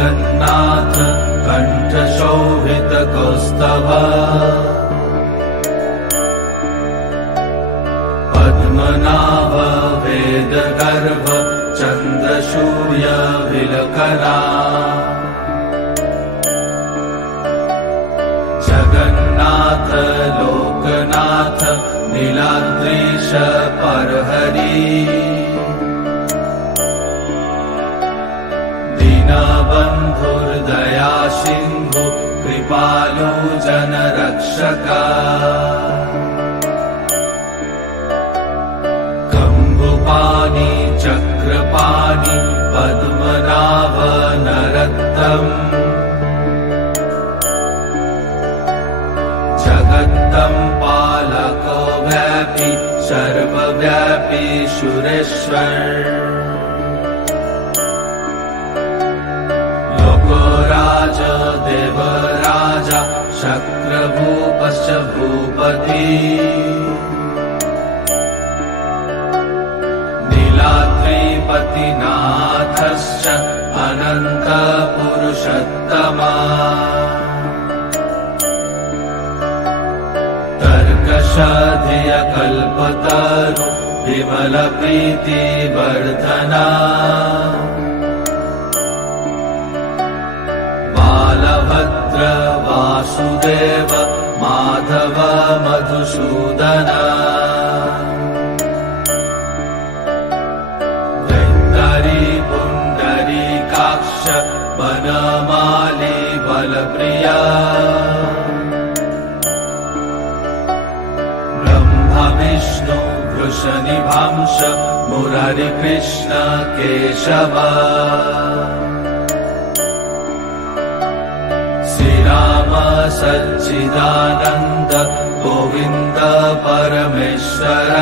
जगन्नाथ कण्ठशोभितकौस्तभ पद्मनाभ वेदगर्भ चन्द्रसूर्यविलकरा जगन्नाथ लोकनाथ नीलाद्रीश परहरि दीनबन्धुर्दया सिन्धु कृपालु जनरक्षका कम्बुपाणि चक्रपाणि पद्मनाभ नरत्तम् जगत्तं पालको व्यापी सर्वव्यापी सुरेश्वर लोकोराज देवराज शक्रभूपश्च भूपति नीलाद्रिपतिनाथश्च अनन्तपुरुषोत्तमा तर्कशधियकल्पतरु विमलप्रीतिवर्धना बालभद्र वासुदेव माधव मधुसूदना वैतरी पुण्डरीकाक्ष वनमाली बलप्रिया विष्णु वृषनिभांश मुरारिकृष्ण केशव श्रीराम सच्चिदानन्द गोविन्द परमेश्वर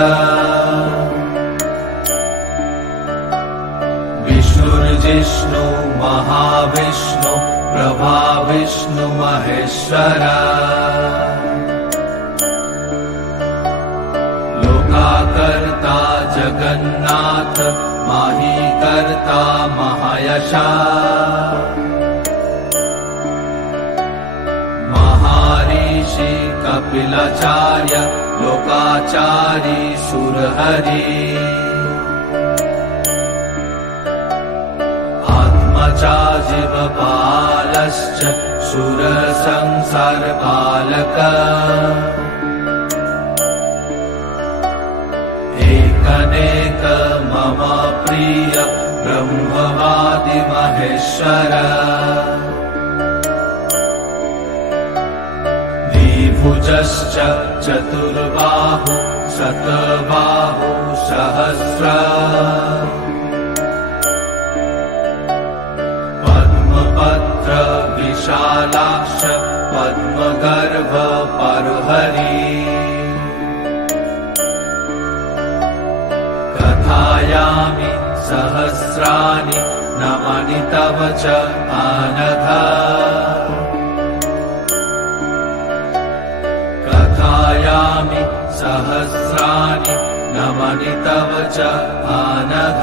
विष्णुर्जिष्णु महाविष्णु प्रभाविष्णु महेश्वर कर्ता जगन्नाथ माही कर्ता महायशा महर्षि कपिलाचार्य लोकाचारी सुरहरि आत्मजा जीवपालश्च सुरसंसारपालक अनेक मम प्रिय ब्रह्मवादि महेश्वर द्विभुजश्च चतुर्बाहु शतबाहु सहस्र पद्मपत्र विशालाक्ष पद्मगर्भ परहरि कथयामि सहस्राणि नमानि तव च आनघ कथयामि सहस्राणि नमानि तव च आनघ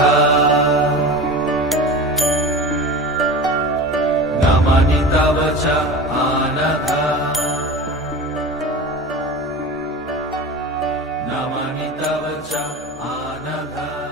नमानि तव च आनघ नमानि तव च आनघ।